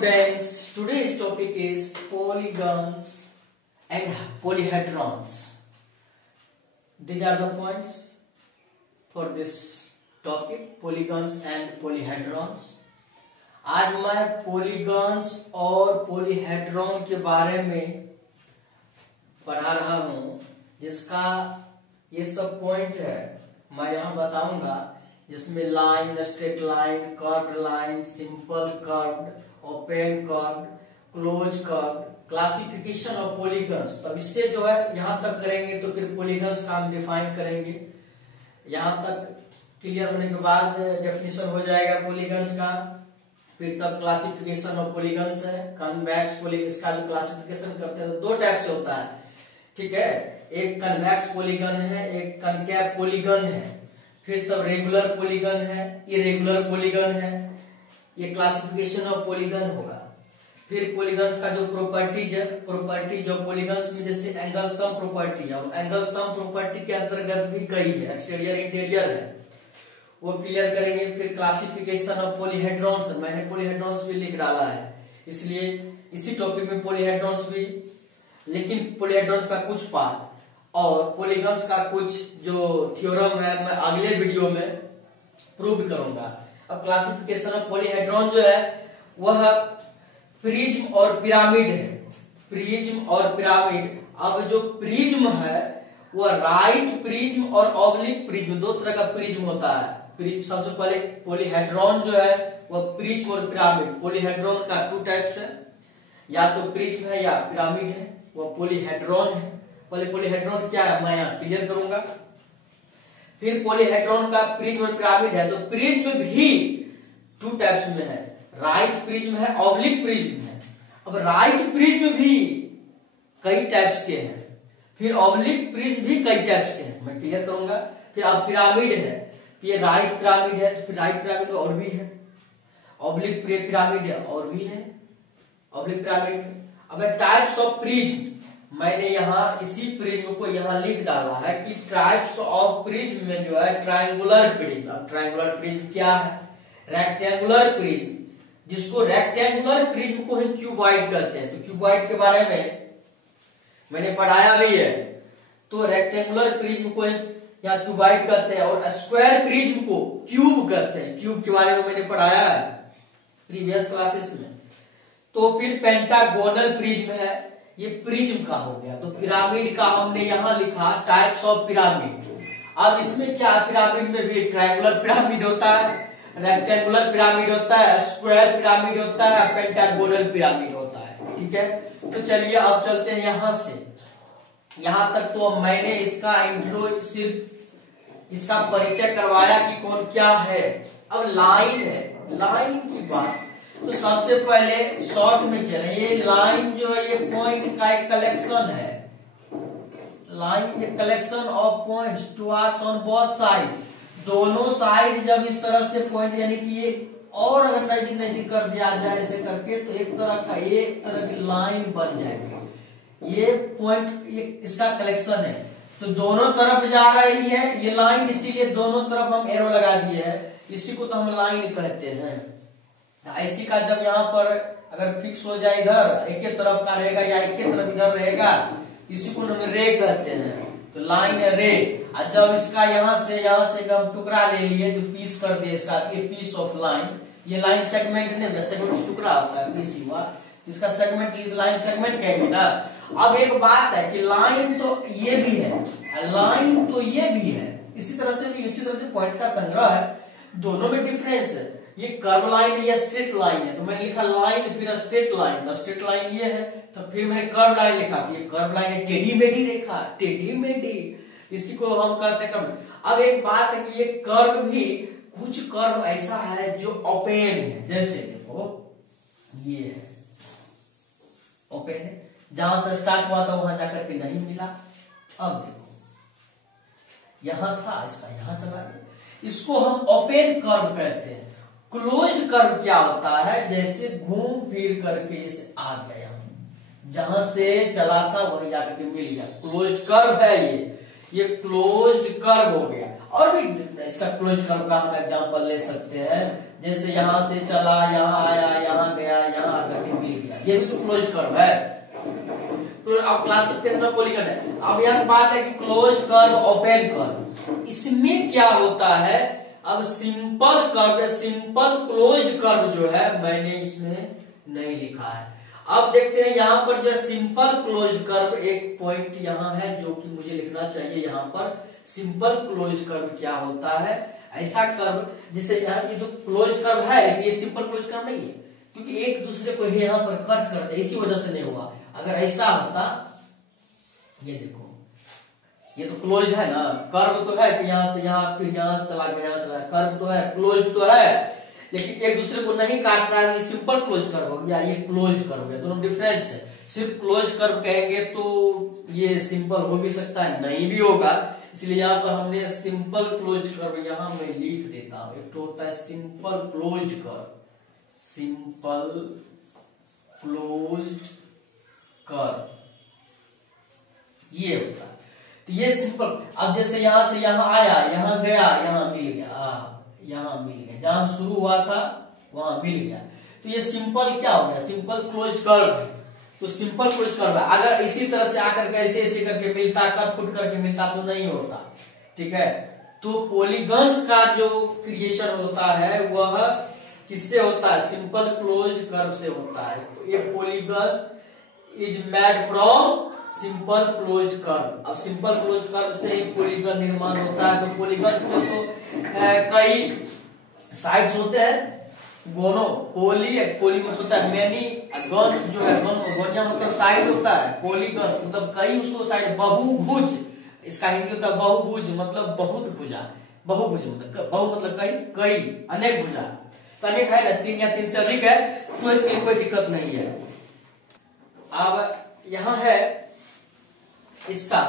students, today's topic is polygons and polyhedrons. These are the points for this topic, polygons and polyhedrons. आज मैं polygons और polyhedron के बारे में पढ़ा रहा हूं, जिसका ये सब पॉइंट है मैं यहाँ बताऊंगा, जिसमें line, straight line, curved line, simple curved, open curved, close curved, classification of polygons. तब इससे जो है यहाँ तक करेंगे तो फिर पॉलीगन्स का हम डिफाइन करेंगे। यहाँ तक क्लियर होने के बाद डेफिनेशन हो जाएगा पॉलीगन्स का, फिर तब क्लासिफिकेशन ऑफ पॉलीगन्स है, कन्वेक्स पॉलीगन्स का क्लासिफिकेशन करते हैं तो दो टाइप से होता है, ठीक है। एक कन्वेक्स पॉलीगन है, एक कनकेव पॉलीगन है, फिर तब रेगुलर पॉलीगन है, इरेगुलर पॉलीगन है। ये क्लासिफिकेशन ऑफ पॉलीगन होगा। फिर पॉलीगन्स का जो प्रॉपर्टी जो पॉलीगन्स में जैसे एंगल सम प्रॉपर्टी है, एंगल सम प्रॉपर्टी के अंतर्गत भी कई है, एक्सटीरियर इंटीरियर है, वो क्लियर करेंगे। फिर क्लासिफिकेशन ऑफ पॉलीहेड्रॉन्स, मैंने पॉलीहेड्रॉन्स भी लिख डाला है, इसलिए इसी टॉपिक में पॉलीहेड्रॉन्स भी, लेकिन पॉलीहेड्रॉन्स का कुछ पार्ट और पॉलीगन्स का कुछ जो थ्योरम है मैं अगले वीडियो में प्रूव करूंगा। अब क्लासिफिकेशन ऑफ पॉलीहेड्रॉन जो है वह प्रिज्म और पिरामिड है, प्रिज्म और पिरामिड। अब जो प्रिज्म है वह राइट प्रिज्म और ऑब्लिक प्रिज्म, दो तरह का प्रिज्म होता है। सबसे पहले पॉलीहेड्रॉन जो है वह प्रिज्म और पिरामिड। पॉलीहेड्रॉन का टू टाइप्स है, या तो प्रिज्म है या पिरामिड है, वह पॉलीहेड्रॉन है। पॉलीहेड्रॉन क्या है मैं यहाँ क्लियर करूंगा। फिर पॉलीहेड्रॉन का प्रिज्म और पिरामिड है, तो प्रिज्म भी टू टाइप्स में है, राइट प्रिज्म है, ऑब्लिक प्रिज्म है। अब राइट प्रिज्म भी कई टाइप्स के हैं, फिर ऑब्लिक प्रिज्म भी कई टाइप्स के हैं, मैं क्लियर करूंगा। फिर अब पिरामिड है, ये राइट पिरामिड है, तो फिर राइट पिरामिड और भी है, ऑब्लिक पिरामिड है और भी है, ऑब्लिक पिरामिड। अब टाइप्स ऑफ प्रिज्म, मैंने यहाँ इसी प्रिज्म को यहाँ लिख डाला है कि टाइप्स ऑफ प्रिज्म में जो है ट्रायंगुलर प्रिज्म। अब ट्रायंगुलर प्रिज्म क्या है? रेक्टेंगुलर प्रिज्म, जिसको रेक्टेंगुलर प्रिज्म को ही क्यूबॉइड कहते हैं। तो क्यूबॉइड के बारे में मैंने पढ़ाया भी है। तो रेक्टेंगुलर प्रिज्म को यहाँ क्यूबॉइड कहते हैं, और स्क्वायर प्रिज्म को क्यूब कहते हैं। क्यूब के बारे में मैंने पढ़ाया है प्रीवियस क्लासेस में। तो फिर पेंटागोनल प्रिज्म है, ये प्रिज्म का हो गया। तो पिरामिड का हमने यहाँ लिखा टाइप्स ऑफ पिरामिड। अब इसमें क्या, पिरामिड में भी ट्रायंगुलर पिरामिड होता है, रेक्टेंगुलर पिरामिड होता है, स्क्वायर पिरामिड होता है, पेंटागोनल पिरामिड होता है, ठीक है। तो चलिए अब चलते हैं यहां से। यहां तक तो मैंने इसका इंट्रो, सिर्फ इसका परिचय करवाया कि कौन क्या है। अब लाइन है, लाइन की बात, तो सबसे पहले शॉर्ट में चले। ये लाइन जो है ये पॉइंट का एक कलेक्शन है, लाइन एक collection of points towards on both side. दोनों साइड जब इस तरह से पॉइंट, यानी कि ये और अगर नजदीक नजदीक कर दिया जाए ऐसे करके, तो एक तरह की लाइन बन जाएगी। ये पॉइंट ये इसका कलेक्शन है, तो दोनों तरफ जा रही है ये लाइन, इसीलिए दोनों तरफ हम एरो लगा दिए हैं। इसी को तो हम लाइन कहते हैं। ऐसी का जब यहाँ पर अगर फिक्स हो जाए इधर एक ही तरफ का रहेगा या एक ही तरफ इधर रहेगा, इसी को हम रे कहते हैं। तो लाइन है रे। और जब इसका यहाँ से हम टुकड़ा ले लिए, जो पीस कर दिए इसका, ये पीस ऑफ लाइन, ये लाइन सेगमेंट नहीं, सेगमेंट टुकड़ा होता है, पीस हुआ, इसका सेगमेंट लाइन सेगमेंट कहेंगे ना। अब एक बात है कि लाइन तो ये भी है, लाइन तो ये भी है, इसी तरह से पॉइंट का संग्रह है। दोनों में डिफरेंस है, ये कर्व लाइन है, ये स्ट्रेट लाइन है। तो मैंने लिखा लाइन फिर स्ट्रेट लाइन, तो स्ट्रेट लाइन ये है, तो फिर मैंने कर्व लाइन लिखा, ये कर्व लाइन है। टेढ़ी मेढ़ी रेखा, टेढ़ी मेढ़ी, इसी को हम कहते हैं कर्व। अब एक बात है कि ये कर्व भी, कुछ कर्व ऐसा है जो ओपन है, जैसे देखो ये है ओपन है, जहां से स्टार्ट हुआ था वहां जाकर के नहीं मिला। अब देखो यहां था, इसका यहां चला गया, इसको हम ओपन कर्व कहते हैं। क्लोज कर्व क्या होता है, जैसे घूम फिर करके इसे आ गया, जहां से चला था वहीं जाकर के मिल गया, क्लोज कर्व है ये क्लोज कर्व हो गया। और भी इसका क्लोज कर्व का हम एग्जांपल ले सकते हैं, जैसे यहां से चला, यहां आया, यहां गया, यहां आकर ये भी तो क्लोज कर्व है। तो अब क्लासिफिकेशन ऑफ पॉलीगन है। अब यहाँ बात है कि क्लोज कर्व ओपन कर्व, इसमें क्या होता है। अब simple curve, simple close curve जो है मैंने इसमें नहीं लिखा है। अब देखते हैं यहाँ पर जो सिंपल क्लोज कर्व, एक पॉइंट यहाँ है जो कि मुझे लिखना चाहिए। यहाँ पर सिंपल क्लोज कर्व क्या होता है, ऐसा कर्व जिसे यहाँ ये जो क्लोज कर्व है ये सिंपल क्लोज कर्व नहीं है, क्योंकि एक दूसरे को यहाँ पर कट करते, इसी वजह से नहीं हुआ। अगर ऐसा होता, ये देखो ये तो क्लोज है ना, कर्व तो है कि यहाँ से यहाँ फिर यहाँ चला गया, यहाँ चला, कर्व तो है, क्लोज तो है, लेकिन एक दूसरे को नहीं काट रहा है। ये सिंपल क्लोज कर्व हो गया, ये क्लोज कर्व है, दोनों डिफरेंस है। सिर्फ क्लोज कर्व कहेंगे तो ये सिंपल हो भी सकता है, नहीं भी होगा, इसलिए यहाँ पर हमने सिंपल क्लोज कर्व यहाँ मैं लिख देता हूं। एक तो होता है simple close curve, simple close curve ये होता है। तो ये सिंपल, अब जैसे यहां से यहां आया, यहां गया, यहां मिल गया, यहां मिल गया, जहां से शुरू हुआ था वहां मिल गया, तो ये सिंपल क्या हो गया, सिंपल क्लोज कर्व। तो सिंपल क्लोज कर्व है। अगर इसी तरह से आकर के ऐसे ऐसे करके मिलता, कट फुट करके मिलता तो नहीं होता, ठीक है। तो पॉलीगन्स का जो क्रिएशन होता है वह किससे होता है, सिंपल क्लोज कर्व से होता है। तो ये polygon is made from simple close curve. अब सिंपल क्लोज कर्व से एक पॉलीगन निर्माण होता है। तो पॉलीगन में तो कई साइड्स होते हैं, गोनो पोली में होता है मैनी, गन्स जो है गोनिया मतलब साइड होता है, पॉलीगन्स मतलब कई, उसको साइड, बहुभुज, इसका हिंदी होता है बहुभुज मतलब बहुत भुजा, बहुभुज मतलब बहु मतलब कई, कई अनेक भुजा, तो अनेक है ना, 3 या 3 से अधिक है, तो इसके लिए कोई दिक्कत नहीं है। अब यहाँ है इसका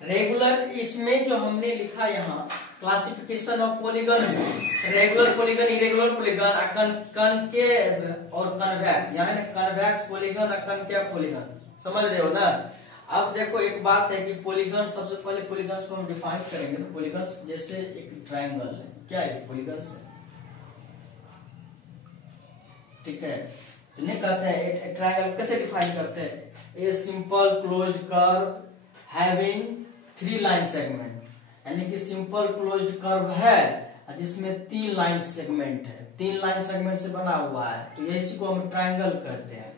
रेगुलर, इसमें जो हमने लिखा यहाँ classification of polygon, regular polygon, irregular polygon, concave और कन्वेक्स, यानी कन्वेक्स पॉलीगन और कनकेव पॉलीगन, समझ रहे हो ना। अब देखो एक बात है कि पॉलीगन, सबसे पहले पॉलीगन्स को हम डिफाइन करेंगे। तो पॉलीगन्स जैसे एक ट्रायंगल है, क्या है पॉलीगन्स है, ठीक है। तो नहीं कहते हैं ट्रायंगल कैसे डिफाइन करते हैं, a simple close curve having 3 line segment, यानी कि सिंपल क्लोज्ड कर्व है जिसमें 3 लाइन सेगमेंट है, 3 लाइन सेगमेंट से बना हुआ है, तो इसी को हम ट्रायंगल कहते हैं।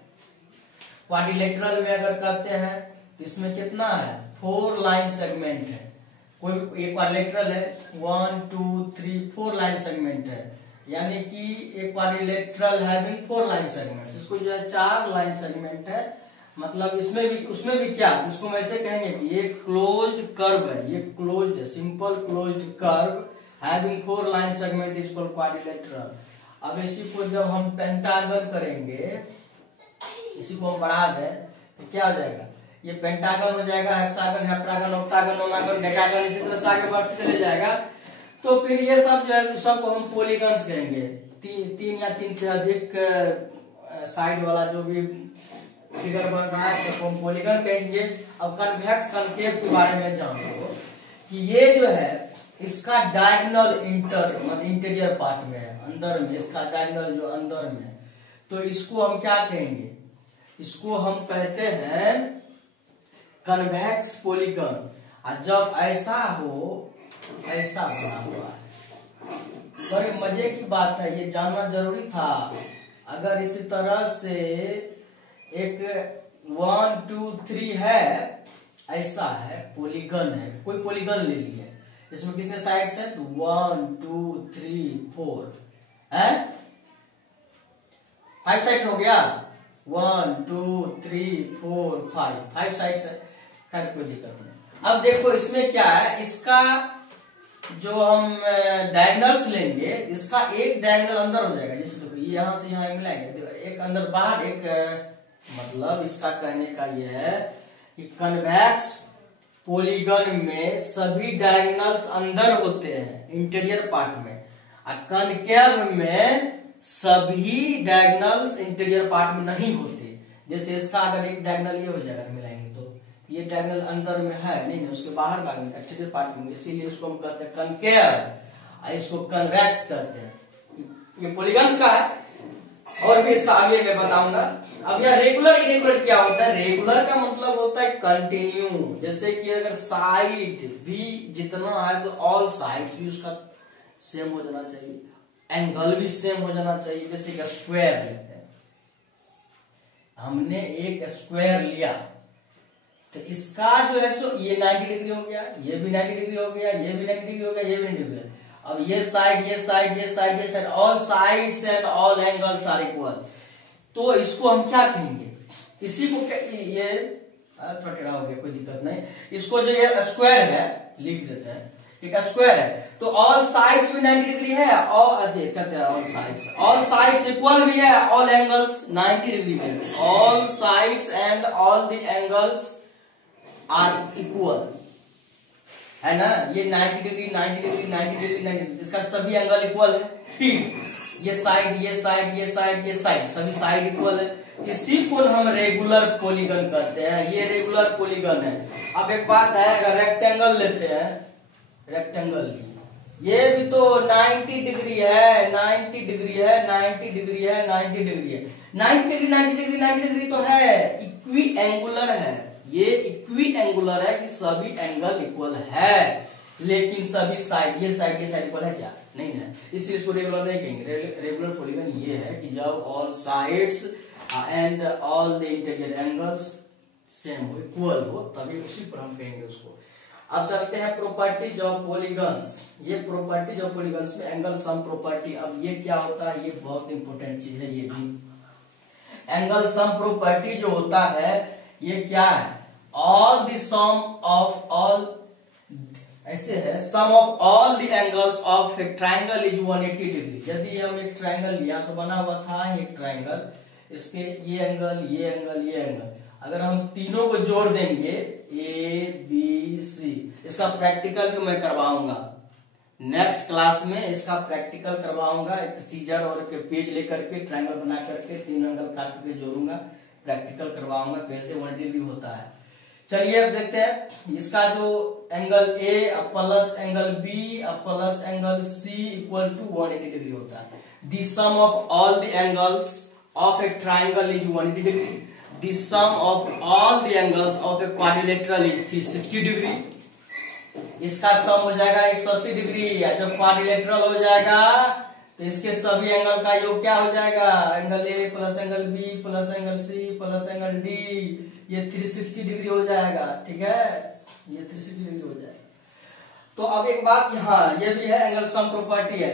क्वाड्रिलेटरल में अगर कहते हैं तो इसमें कितना है, 4 लाइन सेगमेंट है। कोई एक क्वाड्रिलेटरल है 1 2 3 4 लाइन सेगमेंट है, यानी कि एक क्वाड्रिलेटरल हैविंग 4 लाइन सेगमेंट, इसको जो है 4 लाइन सेगमेंट है, मतलब इसमें भी उसमें भी क्या, इसको हम ऐसे कहेंगे कि ये क्लोज्ड कर्व है, ये क्लोज्ड है, simple closed curve having 4 line segment is called quadrilateral. अब इसी को जब हम पेंटागन करेंगे, इसी को हम बढ़ा दें तो क्या हो जाएगा, ये पेंटागन हो जाएगा, हेक्सागन, हेप्टागन, ऑक्टागन, नोनागन, डेकागन, इसी तरह से आगे बढ़ते चले जाएगा। तो फिर ये सब जो है सबको हम पॉलीगन्स कहेंगे। 3 या 3 से अधिक साइड वाला जो भी फिगर बन रहा है सबको हम पॉलीगन कहेंगे। अब कन्वेक्स कनकेव के बारे में जानो कि ये जो है इसका डायगोनल इंटीरियर पार्ट में है, अंदर में, इसका डायगोनल जो अंदर में है, तो इसको हम क्या कहेंगे, इसको हम कहते हैं कन्वेक्स पॉलीगन। और जब ऐसा हो, ऐसा बना हुआ है, बड़े मजे की बात है, ये जानना जरूरी था। अगर इसी तरह से एक 1 2 3 है, ऐसा है पॉलीगन है, कोई पॉलीगन ले लिया, इसमें कितने साइड्स हैं, 1 2 3 4 है, 5 साइड हो गया, 1 2 3 4 5 साइड्स है, खैर कोई दिक्कत नहीं। अब देखो इसमें क्या है, इसका जो हम डायगोनल्स लेंगे, इसका एक डायगोनल अंदर हो जाएगा, जैसे देखो ये यहां से यहां मिलाएंगे, एक अंदर बाहर, एक मतलब इसका कहने का यह है कि कन्वेक्स पॉलीगन में सभी डायगोनल्स अंदर होते हैं इंटीरियर पार्ट में, और कनकेव में सभी डायगोनल्स इंटीरियर पार्ट में नहीं होते। जैसे इसका अगर एक डायगोनल ये हो जाएगा मिलाएंगे तो ये डायगोनल अंदर में है नहीं, उसके बाहर भाग में एक्सटीरियर पार्ट में, इसीलिए उसको हम कहते हैं कनकेव, इसको कन्वेक्स कहते हैं। ये पॉलीगन्स का है। और भी इसका आगे मैं बताऊंगा। अब यह रेगुलर इरेगुलर क्या होता है? रेगुलर का मतलब होता है कंटिन्यू, जैसे कि अगर साइड भी जितना है तो ऑल साइड्स भी उसका सेम हो जाना चाहिए, एंगल भी सेम हो जाना चाहिए। जैसे कि स्क्वायर लेते हैं, हमने एक स्क्वायर लिया तो इसका जो है सो ये 90 डिग्री हो गया, ये भी 90 डिग्री हो गया, ये भी 90 डिग्री हो गया, ये भी 90 डिग्री हो गया। अब ये साइड, ये साइड, ये साइड, ये side, all sides and all angles are equal. तो इसको हम क्या कहेंगे? इसी को ये थोड़ा टेढ़ा हो गया, कोई दिक्कत नहीं। इसको जो ये स्क्वायर है लिख देते हैं, ठीक है, स्क्वायर है तो ऑल साइड्स भी 90 डिग्री है, और कहते हैं ऑल साइड्स इक्वल भी है, ऑल एंगल्स 90 डिग्री है, all sides and all the angles are equal, है ना। ये 90 डिग्री 90 डिग्री 90 डिग्री 90 डिग्री, इसका सभी एंगल इक्वल है। ठीक, ये साइड, ये साइड, ये साइड, ये साइड, सभी साइड इक्वल है। इसी को हम रेगुलर पॉलीगन कहते हैं। ये रेगुलर पॉलीगन है। अब एक बात है, अगर रेक्टेंगल लेते हैं, रेक्टेंगल ये भी तो 90 डिग्री है, 90 डिग्री है, 90 डिग्री है, 90 डिग्री है, 90 डिग्री 90 डिग्री 90 डिग्री तो है, इक्वी एंगुलर है। ये इक्वी एंगुलर है कि सभी एंगल इक्वल है, लेकिन सभी साइड, ये साइड, ये साइड इक्वल है क्या? नहीं है, इसलिए इसको रेगुलर नहीं कहेंगे। रेगुलर पॉलीगन ये है कि जब all sides and all the interior angles same हो, इक्वल हो, तभी उसी पर हम कहेंगे उसको। अब चलते हैं प्रॉपर्टीज ऑफ पॉलीगन्स। ये प्रॉपर्टीज ऑफ पॉलीगन्स में एंगल सम प्रॉपर्टी। अब ये क्या होता है? ये बहुत इंपॉर्टेंट चीज है। ये भी एंगल सम प्रॉपर्टी जो होता है ये क्या है? All the sum of all, ऐसे है, sum of all the angles of a triangle is 180 degree. यदि हम एक ट्राइंगल लिया तो बना हुआ था एक ट्राइंगल, इसके ये एंगल, ये एंगल, ये एंगल, अगर हम तीनों को जोड़ देंगे ए बी सी, इसका प्रैक्टिकल भी मैं करवाऊंगा नेक्स्ट क्लास में, इसका प्रैक्टिकल करवाऊंगा। एक सीजर और एक पेज लेकर के ट्राइंगल बना करके तीन एंगल काट के जोड़ूंगा, प्रैक्टिकल करवाऊंगा कैसे 180 डिग्री होता है। चलिए अब देखते हैं इसका जो angle A plus angle B plus angle C equal to 180 degree होता है। The sum of all the angles of a triangle is 180 degree. The sum of all the angles of a quadrilateral is 360 degree. इसका sum हो जाएगा 180 degree. या जब quadrilateral हो जाएगा तो इसके सभी एंगल का योग क्या हो जाएगा? Angle A plus angle B plus angle C plus angle D, ये 360 डिग्री हो जाएगा। ठीक है, ये 360 डिग्री हो जाएगा। तो अब एक बात यहाँ ये भी है, एंगल सम प्रॉपर्टी है।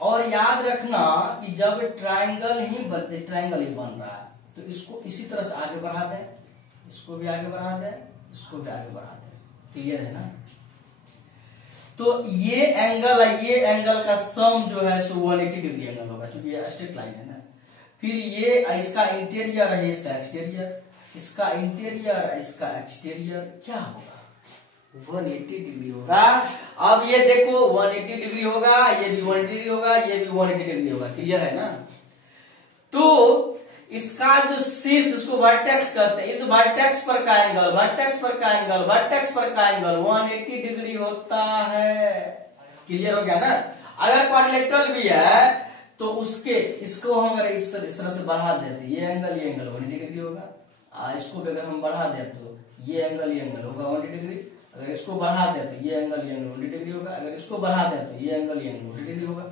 और याद रखना कि जब ट्राइंगल ही बन रहा है तो इसको इसी तरह से आगे बढ़ा दें, इसको भी आगे बढ़ा दें, इसको भी आगे बढ़ा दें। क्लियर है ना? तो ये एंगल का सम जो है सो 180 डिग्री एंगल होगा, क्योंकि ये स्ट्रेट लाइन है ना। फिर ये इसका इंटीरियर है, इसका एक्सटीरियर, इसका इंटीरियर, इसका एक्सटीरियर, क्या होगा? 180 डिग्री होगा। अब ये देखो 180 डिग्री होगा, ये भी 180 डिग्री होगा, ये भी 180 डिग्री होगा। क्लियर है ना? तो इसका जो शीर्ष, इसको वर्टेक्स कहते हैं, इस वर्टेक्स पर का एंगल, वर्टेक्स पर का एंगल, वर्टेक्स पर का एंगल 180 डिग्री होता है। क्लियर हो गया ना? अगर क्वाड्रिलेटरल भी है तो इसको हम अगर इस तरह से बढ़ा देते, ये एंगल 180 डिग्री होगा। इसको भी अगर हम बढ़ा दें तो ये एंगल होगा 180 डिग्री। अगर इसको बढ़ा दें तो ये एंगल 180 डिग्री होगा। अगर इसको बढ़ा दें तो ये एंगल 180 डिग्री होगा।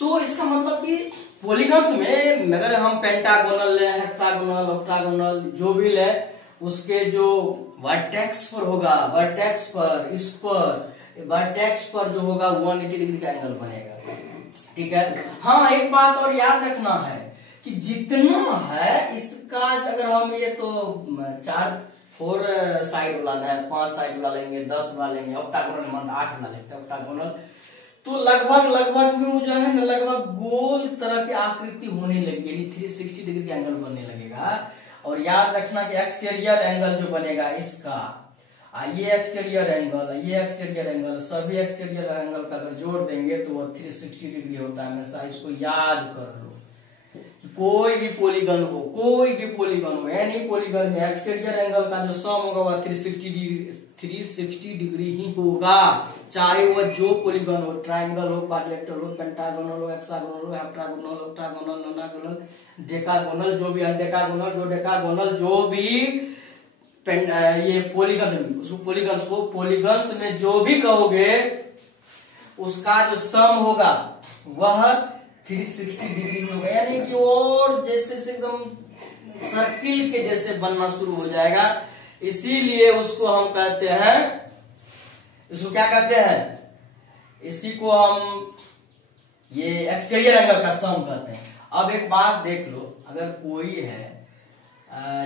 तो इसका मतलब कि पॉलीगन्स में अगर हम पेंटागोनल ले, हेक्सागोनल, ऑक्टागोनल जो भी ले, उसके जो वर्टेक्स पर होगा, वर्टेक्स पर जो होगा 180 डिग्री का एंगल बनेगा। ठीक है। हाँ, एक बात और याद रखना है कि जितना है इसका, अगर हम ये तो 4 साइड वाला है, 5 साइड वाला लेंगे, 10 वाला लेंगे, ऑक्टागोनल में 8 वाला लेते हैं ऑक्टागोनल, तो लगभग में जो है ना, लगभग गोल तरह की आकृति होने लगेगी, 360 डिग्री का एंगल बनने लगेगा। और याद रखना कि एक्सटीरियर एंगल जो बनेगा इसका, ये एक्सटीरियर एंगल, सभी एक्सटीरियर एंगल का अगर जोड़ देंगे तो वो 360 डिग्री होता है। हमेशा इसको याद कर लो, कोई भी पॉलीगन हो, एनी पॉलीगन में एक्सटीरियर एंगल का जो सम होगा वह 360 डिग्री ही होगा, चाहे वह जो पॉलीगन हो, ट्रायंगल हो, क्वाड्रिलेटरल हो, पेंटागोनल हो, हेक्सागोनल हो, हेप्टागोनल, ऑक्टागोनल, नोनागोनल, डेकागोनल, जो भी अनडेकागोनल, जो भी ये पॉलीगन्स में जो भी कहोगे उसका जो सम होगा वह 360 डिग्री होगा, यानी कि और जैसे एकदम सर्किल के जैसे बनना शुरू हो जाएगा। इसीलिए उसको हम कहते हैं, इसको क्या कहते हैं, इसी को हम ये एक्सटीरियर एंगल का सम कहते हैं। अब एक बात देख लो, अगर कोई है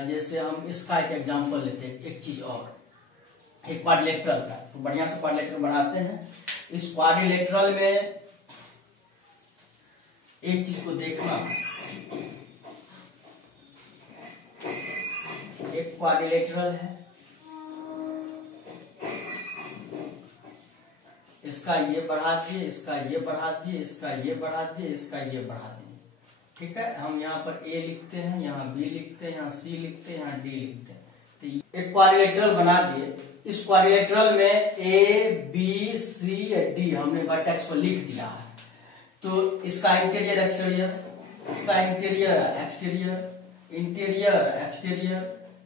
जैसे हम इसका एक एग्जांपल लेते हैं, एक चीज और, एक क्वाड्रिलेटरल का, तो बढ़िया से क्वाड्रिलेटरल बनाते हैं। इस क्वाड्रिलेटरल में एक चीज को देखना, एक क्वाड्रिलेटरल है, इसका ये बढ़ा दिए, इसका ये बढ़ा दिए, इसका ये बढ़ा दिए, इसका ये बढ़ा दिए, ठीक है। हम यहाँ पर ए लिखते हैं, यहाँ बी लिखते हैं, यहाँ सी लिखते हैं, यहाँ डी लिखते हैं। तो एक क्वाड्रिलेटरल बना दिए। इस क्वाड्रिलेटरल में ए बी सी डी हमने वर्टेक्स को लिख दिया है। तो इसका इंटीरियर एक्सटीरियर, इसका interior exterior, interior exterior,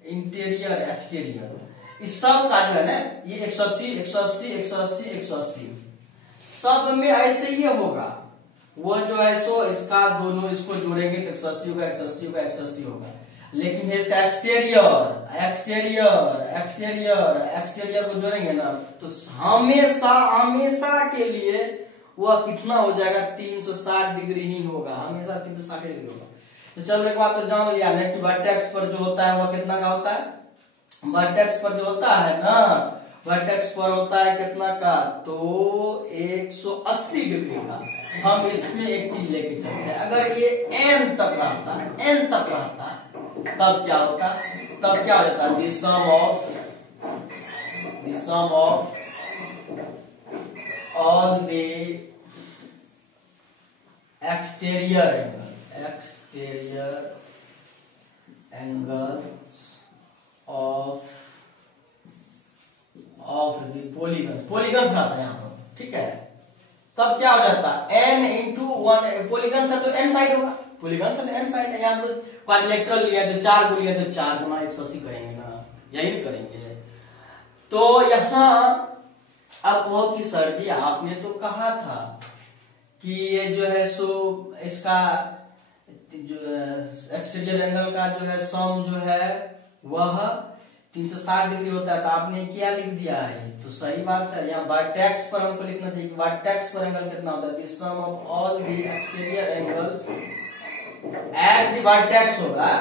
interior exterior, इस सब का जो है ना ये 180 180 180 180 सब में ऐसे ही होगा। वो जो है सो इसका दोनों इसको जोड़ेंगे तो 180 होगा, 180 होगा, 180 होगा। लेकिन इसका एक्सटीरियर एक्सटीरियर एक्सटीरियर एक्सटीरियर को जोड़ेंगे ना तो हमेशा के लिए वह कितना हो जाएगा, 360 डिग्री ही होगा, हमेशा 360 डिग्री होगा। तो चलो एक बात तो जान लिया ना कि वर्टेक्स पर जो होता है वह कितना का होता है, वर्टेक्स पर जो होता है ना, वर्टेक्स पर होता है कितना का, तो 180 डिग्री का। हम इसमें एक चीज लेके चलते हैं, अगर ये n तक रहता तब क्या होता, तब क्या हो जाता, the sum of all the exterior angles of the polygons आता है यहाँ पर, ठीक है। तब क्या हो जाता है, n इंटू 1, पॉलीगन है तो n साइड होगा, पॉलीगन है तो n साइड है। यहाँ तो क्वाड्रिलेटरल लिया तो 4 को लिया तो 4 गुना 180 करेंगे ना, यही नहीं करेंगे। तो यहाँ अब वो कि सर जी आपने तो कहा था कि ये जो है सो इसका जो एक्सटीरियर एंगल का जो है सम जो है वह 360 डिग्री होता है, तो आपने क्या लिख दिया है, तो सही बात है। यहाँ वर्टेक्स पर हमको लिखना चाहिए, वर्टेक्स पर एंगल कितना होता है, the sum of all the exterior angles at the vertex होगा,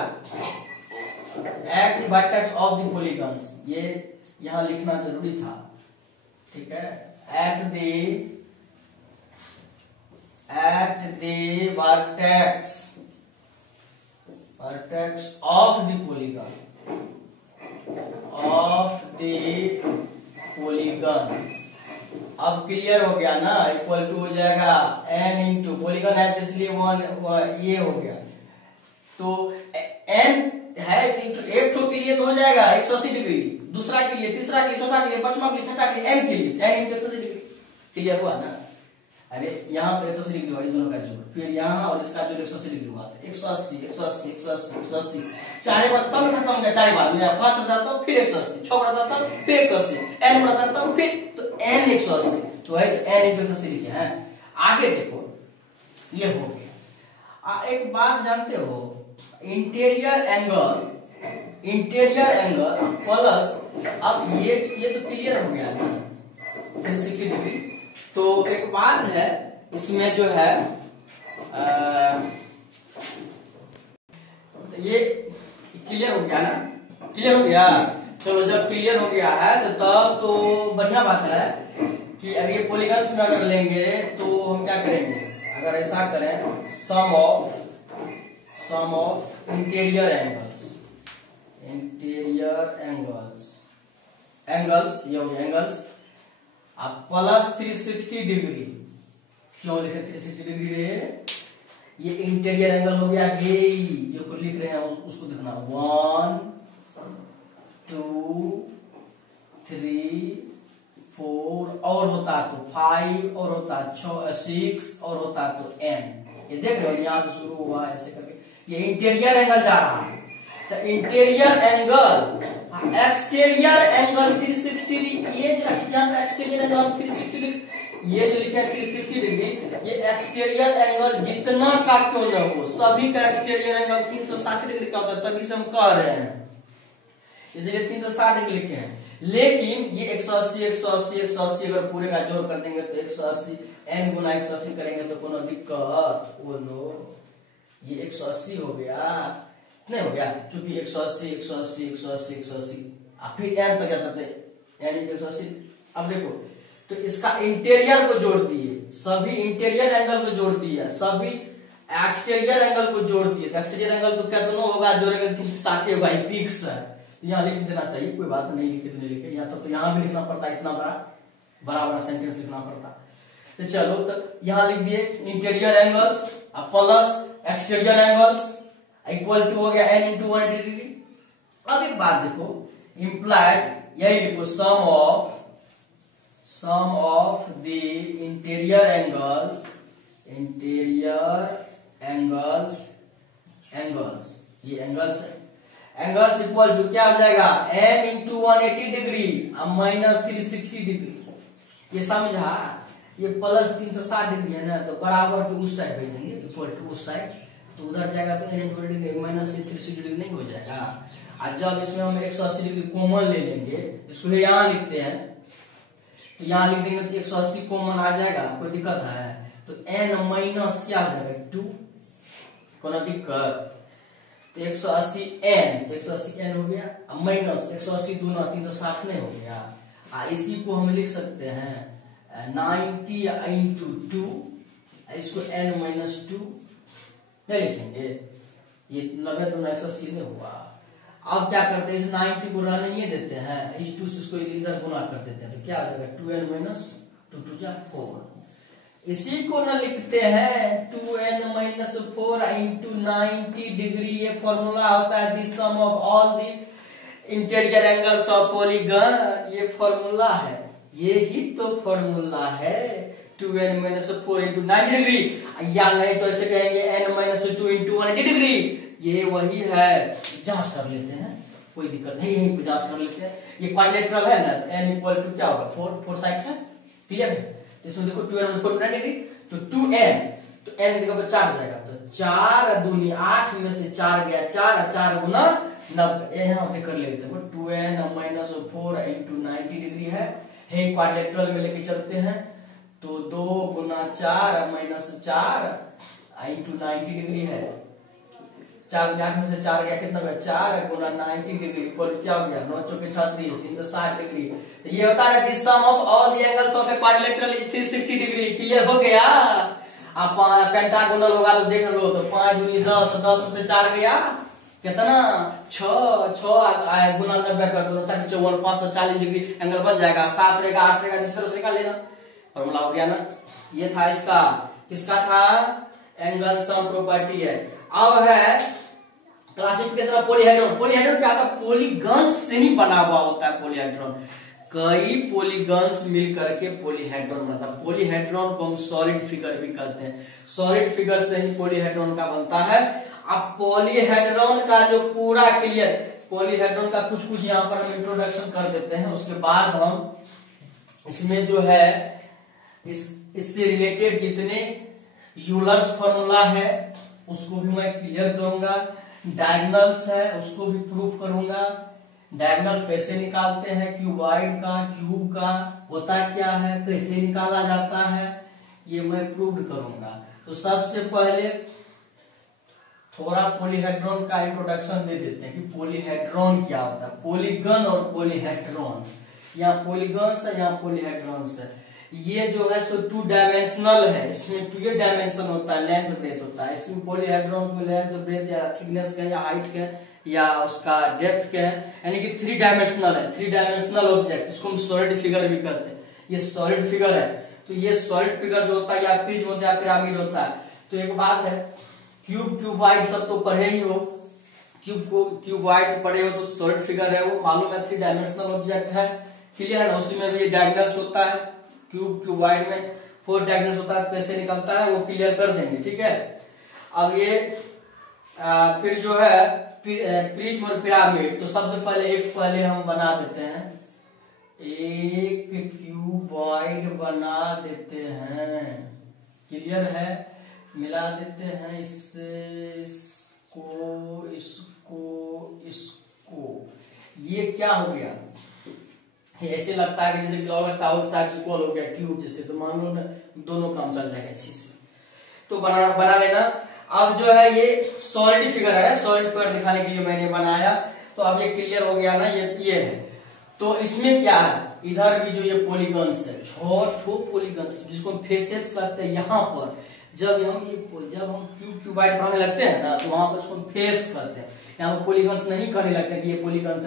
at the vertex of the polygons, ये यहाँ लिखना जरूरी था, ठीक है। at the vertex of the polygon, अब क्लियर हो गया ना, इक्वल टू हो जाएगा n इंटू पॉलीगन है तो इसलिए 1 ये हो गया, तो n है एक ठो के लिए तो हो जाएगा 180 डिग्री, दूसरा के लिए, तीसरा के लिए, चौथा के लिए, पांचवा के लिए, छठा के लिए, n के लिए n इंटू 180 डिग्री। क्लियर हुआ ना, अरे यहाँ पर 180 डिग्री हुआ, इन दोनों का जोड़, फिर यहाँ और इसका जोड़ 180 डिग्री हुआ, 180 180 180 180, चारे बार तब खत्म हो गया, 4 बार में 5 हो जाता हूँ, फिर 180, 6 बढ़ जाता हूँ, फिर 180, n बढ़ जाता हूँ, फिर तो n 180, तो है n इंटू 180 लिखे हैं। आगे देखो ये हो गया। एक बात जानते हो, इंटीरियर एंगल प्लस, अब ये तो क्लियर हो गया ना 360 डिग्री। तो एक बात है इसमें जो है ये क्लियर हो गया ना, क्लियर हो गया। चलो जब क्लियर हो गया है तो तब तो बढ़िया बात है कि अगर ये पॉलीगन्स में अगर लेंगे तो हम क्या करेंगे, अगर ऐसा करें सम ऑफ इंटीरियर एंगल्स ये हो गया एंगल्स, अब प्लस 360 डिग्री, क्यों लिखे 360 डिग्री रे, ये इंटीरियर एंगल हो गया, ये जो लिख रहे हैं उसको देखना, 1 2 3 4 और होता तो 5 और होता 6 और होता तो n। ये देख रहे हो यहाँ से शुरू हुआ ऐसे करके, ये इंटीरियर एंगल जा रहा है। तो interior angle, exterior angle 360 degree, ये एक्सटीरियर एंगल 360 डिग्री, ये जो लिखे 360 डिग्री, ये एक्सटीरियर एंगल जितना का क्यों न हो, सभी का एक्सटीरियर एंगल 360 डिग्री का होता है, तभी से हम कह रहे हैं, इसलिए 360 डिग्री लिखे हैं। लेकिन ये 180 180 180 अगर पूरे का जोड़ कर देंगे तो 180, n गुना 180 करेंगे तो कोनो दिक्कत वो नो, ये 180 हो गया, नहीं हो गया, क्योंकि 180 180 180 180 फिर n तक जाता है, n 180। अब देखो तो इसका इंटीरियर को जोड़ दिए, सभी इंटीरियर एंगल को जोड़ दिया, सभी एक्सटीरियर एंगल को जोड़ दिए, तो एक्सटीरियर एंगल तो क्या दोनों होगा, जोड़ेंगे 360 होगा, फिक्स है। यहाँ लिख देना चाहिए, कोई बात नहीं, लिखे तो नहीं लिखे, यहाँ तो यहाँ भी लिखना पड़ता है, इतना बड़ा सेंटेंस लिखना पड़ता। तो चलो तो यहाँ लिख दिए interior angles plus exterior angles equal to हो गया n इंटू 180 डिग्री। अब एक बात देखो, इम्प्लाइड यही लिखो, सम ऑफ द इंटीरियर एंगल्स, ये एंगल्स है, एंगल्स इक्वल टू क्या हो जाएगा, n into 180 degree minus 360 degree. ये समझा, ये प्लस 360 डिग्री है ना, तो बराबर के उस साइड भेज देंगे, इक्वल टू उस साइड, तो उधर जाएगा तो n into 180 degree minus 360 degree नहीं हो जाएगा। और जब इसमें हम 180 डिग्री कॉमन ले लेंगे, इसको यहाँ लिखते हैं, तो यहाँ लिख देंगे तो 180 कॉमन आ जाएगा, कोई दिक्कत है, तो n माइनस क्या हो जाएगा 2, कोई दिक्कत, तो 180 n हो गया, माइनस 180 दूना 360 नहीं हो गया। इसी को हम लिख सकते हैं 90 इंटू 2, इसको n माइनस 2 नहीं लिखेंगे, ये 90 दूना 180 नहीं हुआ। अब क्या करते हैं, इस 90 को रहने नहीं देते हैं, इस 2 से इसको इधर गुना कर देते हैं, तो क्या हो जाएगा 2n माइनस 2 2 जा 4। इसी को न लिखते हैं 2n माइनस 4 इंटू 90 डिग्री, ये फॉर्मूला होता है the sum of all the interior angles of polygon, ये फॉर्मूला है, ये ही तो फॉर्मूला है 2n माइनस 4 इंटू 90 डिग्री, या नहीं तो ऐसे कहेंगे n माइनस 2 इंटू 180 डिग्री, ये वही है। जांच कर लेते हैं, कोई दिक्कत नहीं, यहीं पे जांच कर लेते हैं, ये क्वाड्रिलेटरल है ना, n इक्वल टू क्या होगा 4 साइड्स है, क्लियर है। इसमें देखो 2n माइनस 4 डिग्री, तो 2n, तो n की जगह पर 4 हो जाएगा, तो 4 दूनी 8 में से 4 गया 4 और 4 गुना 90, यहाँ पे कर लेते हैं 2n माइनस 4 इंटू 90 डिग्री है, क्वाड्रिलेटरल में लेके चलते हैं, तो 2 गुना 4 माइनस 4 इंटू 90 डिग्री है, 4 8 में से 4 गया, कितना गया 4 गुना 90 डिग्री इक्वल क्या हो गया 9 चौके 36 360 डिग्री। तो ये होता है the sum of all the angles of a quadrilateral is 360 degree. Clear हो गया। आप पेंटागोनल होगा तो देख लो, तो 5 दूनी 10, 10 में से 4 गया कितना 6 गुना 90 कर दो 54 540 डिग्री एंगल बन जाएगा। 7 रहेगा 8 रहेगा, जिस तरह से निकाल लेना, फॉर्मूला हो गया ना। ये था इसका, किसका था, एंगल सम प्रॉपर्टी है। अब है क्लासिफिकेशन ऑफ पॉलीहेड्रॉन। पॉलीहेड्रॉन क्या होता है, पॉलीगन से ही बना हुआ होता है पॉलीहेड्रॉन, कई पॉलीगन्स मिल करके पॉलीहेड्रॉन बनता है। पॉलीहेड्रॉन को हम सॉलिड फिगर भी कहते हैं, सॉलिड फिगर से ही पॉलीहेड्रॉन का बनता है। अब पॉलीहेड्रॉन का जो पूरा क्लियर, पॉलीहेड्रॉन का कुछ कुछ यहाँ पर हम इंट्रोडक्शन कर देते हैं, उसके बाद हम इसमें जो है इससे रिलेटेड जितने यूलर्स फॉर्मूला है उसको भी मैं क्लियर करूंगा, डायगोनल्स है उसको भी प्रूफ करूंगा। डायगोनल्स कैसे निकालते हैं, क्यूबॉइड का, क्यूब का होता क्या है, कैसे निकाला जाता है, ये मैं प्रूव करूंगा। तो सबसे पहले थोड़ा पॉलीहेड्रॉन का इंट्रोडक्शन दे देते हैं कि पॉलीहेड्रॉन क्या होता है। पॉलीगन और पॉलीहेड्रॉन, यहाँ पॉलीगन्स है यहाँ पॉलीहेड्रॉन्स है। ये जो है सो 2 डायमेंशनल है, इसमें 2 डायमेंशन होता है, लेंथ ब्रेथ होता है। इसमें पॉलीहेड्रॉन में लेंथ ब्रेथ या थिकनेस के या हाइट के या उसका डेप्थ के है, यानी कि 3 डायमेंशनल है। 3 डायमेंशनल ऑब्जेक्ट, इसको हम सॉलिड फिगर भी कहते हैं। ये सॉलिड फिगर है, तो ये सॉलिड फिगर जो होता है या प्रिज्म होता है पिरामिड होता है। तो एक बात है क्यूबाइड सब तो पढ़े ही हो, क्यूबाइड पढ़े हो तो सॉलिड फिगर है वो मालूम है, 3 डायमेंशनल ऑब्जेक्ट है, क्लियर है ना। उसी में भी डायगोनल्स होता है, क्यूबाइड में 4 डायगोनल्स होता है, तो कैसे निकलता है वो क्लियर कर देंगे, ठीक है। अब ये फिर जो है प्रिज्म और पिरामिड, तो सबसे पहले हम बना देते हैं, एक क्यूबॉइड बना देते हैं, क्लियर है। मिला देते हैं इसको इसको इसको, ये क्या हो गया, ऐसे लगता है कि जैसे आउटसाइड इक्वल हो गया क्यूब जैसे, तो मान लो दोनों काम चल जाएगा इसी से, तो बना लेना। अब जो है ये सॉलिड फिगर है, सॉलिड फिगर दिखाने के लिए मैंने बनाया, तो अब ये क्लियर हो गया ना, ये है। तो इसमें क्या है, इधर भी जो ये पॉलीगन्स है, 6 पॉलीगन्स जिसको हम फेसेस कहते हैं, यहाँ पर जब हम क्यूबाइड बनाने लगते हैं ना, तो वहां पर उसको फेस कहते हैं, यहाँ पर पॉलीगन्स नहीं कहने लगते कि ये पॉलीगन्स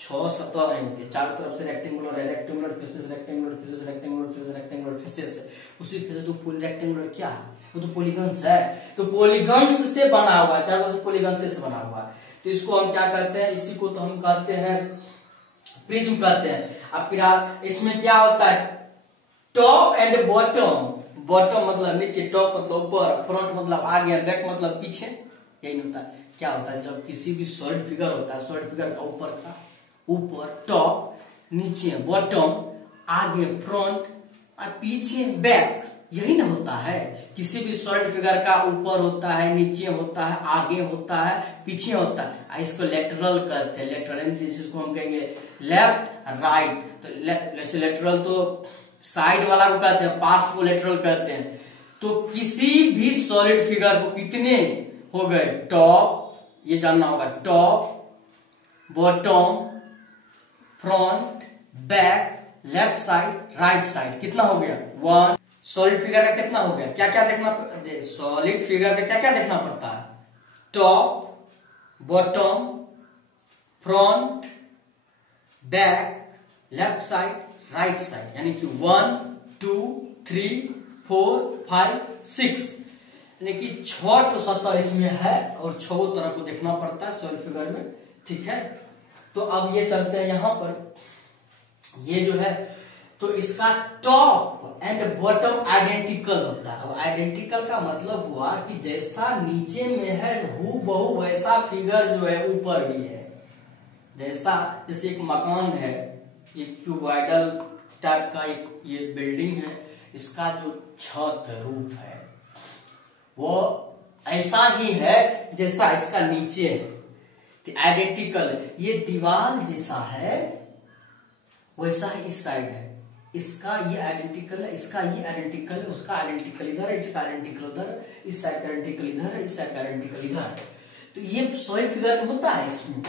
6 सतह होती है, चारों तरफ से रेक्टेंगुलर है, rectangular faces, rectangular faces, rectangular faces, rectangular faces है, उसी फेसेस तो फुल रेक्टेंगुलर क्या है, वो तो पॉलीगन्स है, तो पॉलीगन्स से बना हुआ है, चारों से पॉलीगन्स से बना हुआ है, तो इसको हम क्या कहते हैं, इसी को तो हम कहते हैं प्रिज्म कहते हैं। अब फिर इसमें क्या होता है, टॉप एंड बॉटम, बॉटम मतलब नीचे, टॉप मतलब ऊपर, फ्रंट मतलब आगे, बैक मतलब पीछे, यही होता है। क्या होता है, जब किसी भी सॉलिड फिगर होता है, सॉलिड फिगर का ऊपर टॉप, नीचे बॉटम, आगे फ्रंट और पीछे बैक, यही ना होता है। किसी भी सॉलिड फिगर का ऊपर होता है, नीचे होता है, आगे होता है, पीछे होता है, इसको लेटरल कहते हैं। लेटरल जिसको हम कहेंगे लेफ्ट राइट, तो लेटरल तो साइड वाला को कहते हैं, पार्ट्स को लेटरल कहते हैं। तो किसी भी सॉलिड फिगर को कितने हो गए, टॉप, ये जानना होगा, top, bottom, front, back, left side, right side, कितना हो गया, 1। सॉलिड फिगर का कितना हो गया, क्या क्या देखना, सॉलिड फिगर का क्या क्या देखना पड़ता है, top, bottom, front, back, left side, right side, यानी कि 1 2 3 4 5 6, यानी कि 6 सतह इसमें है और 6 तरह को देखना पड़ता है सॉलिड फिगर में, ठीक है। तो अब ये चलते हैं यहां पर, ये जो है तो इसका टॉप एंड बॉटम आइडेंटिकल होता है। अब आइडेंटिकल का मतलब हुआ कि जैसा नीचे में है हूबहू वैसा फिगर जो है ऊपर भी है, जैसे एक मकान है, ये क्यूबॉइडल टाइप का एक ये बिल्डिंग है, इसका जो छत है, रूफ है, वो ऐसा ही है जैसा इसका नीचे है, आइडेंटिकल है। ये दीवार जैसा है वैसा ही इस साइड है, इसका ये आइडेंटिकल है, इसका ये आइडेंटिकल है, उसका आइडेंटिकल इधर है, इसका आइडेंटिकल उधर, इस साइड का आइडेंटिकल इधर है, इस साइड का आइडेंटिकल इधर है। तो ये सॉलिड फिगर में होता है इसमें,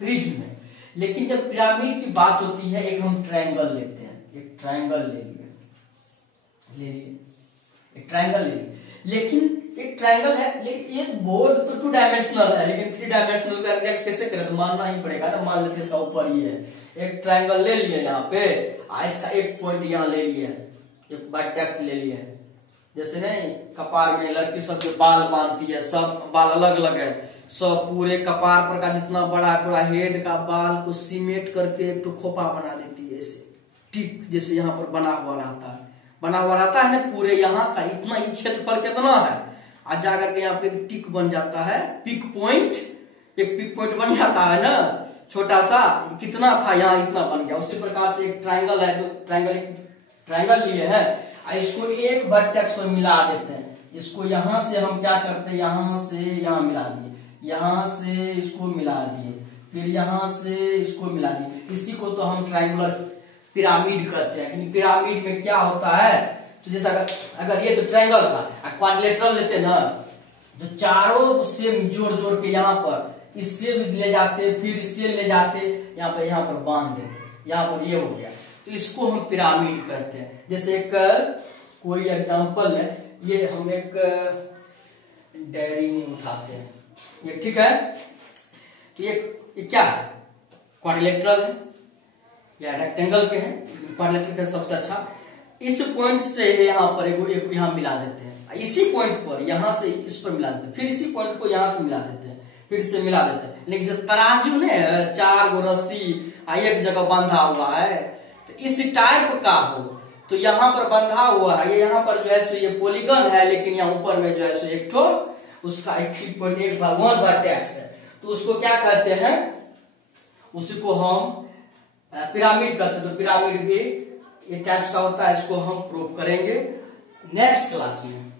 प्रिज्म में। लेकिन जब पिरामिड की बात होती है, एक हम ट्रायंगल लेते हैं, एक ट्रायंगल ले लिए, एक ट्रायंगल ले लिए, लेकिन एक ट्रायंगल है, लेकिन ये बोर्ड तो 2 डायमेंशनल है, लेकिन 3 डायमेंशनल का एग्जैक्ट कैसे करें, तो मानना ही पड़ेगा ना। मान लेते इसका ऊपर ये है, एक ट्रायंगल ले लिए यहाँ पे, इसका एक पॉइंट यहाँ ले लिया, एक वर्टेक्स ले लिया, जैसे नहीं कपार में लड़की सब जो बाल बांधती है, सब बाल अलग अलग है, सब पूरे कपार पर का जितना बड़ा है पूरा हेड का बाल को सीमेंट करके एक तो खोपा बना देती है, ऐसे टिक जैसे यहाँ पर बना हुआ रहता है ना, पूरे यहाँ का इतना ही क्षेत्रफल कितना है, आज जाकर के यहाँ पे टिक बन जाता है, पिक पॉइंट, एक पिक पॉइंट बन जाता है ना, छोटा सा, कितना था यहाँ इतना बन गया। उसी प्रकार से एक ट्रायंगल है, तो ट्रायंगल लिए है, इसको एक वर्टेक्स में मिला देते हैं, इसको यहाँ से हम क्या करते हैं, यहाँ से यहाँ मिला दिए, यहाँ से इसको मिला दिए, फिर यहाँ से इसको मिला दिए, इसी को तो हम ट्रायंगुलर पिरामिड कहते हैं। क्योंकि पिरामिड में क्या होता है, तो जैसा अगर ये तो ट्रायंगल था, क्वाड्रिलेटरल लेते ना, तो चारों से जोड़ जोड़ के यहाँ पर इससे भी ले जाते, फिर इससे ले जाते, यहाँ पर बांध देते, यहाँ पर ये हो गया, तो इसको हम पिरामिड कहते हैं। जैसे एक कोई एग्जांपल है, ये हम एक डायरी में उठाते हैं, ये ठीक है, तो ये क्या है, क्वाड्रिलेटरल है या रेक्टेंगल के हैं, क्वाड्रिलेटरल का सबसे अच्छा। इस पॉइंट से यहाँ पर एक यहाँ मिला देते हैं, इसी पॉइंट पर यहां से इस पर मिला देते हैं, फिर इसी पॉइंट को यहां से मिला देते हैं, फिर से मिला देते हैं। लेकिन जब तराजू ने 4 गो रस्सी एक जगह बंधा हुआ है, तो इस टाइप का हो, तो यहाँ पर बंधा हुआ है, ये यहाँ पर जो है सो ये पॉलीगन है, लेकिन यहाँ ऊपर में जो है सो एक ठो उसका 3.1 वर्टेक्स है, तो उसको क्या कहते हैं, उसी को हम पिरामिड कहते हैं। तो पिरामिड भी ये टाइप्स का होता है, इसको हम प्रूव करेंगे नेक्स्ट क्लास में।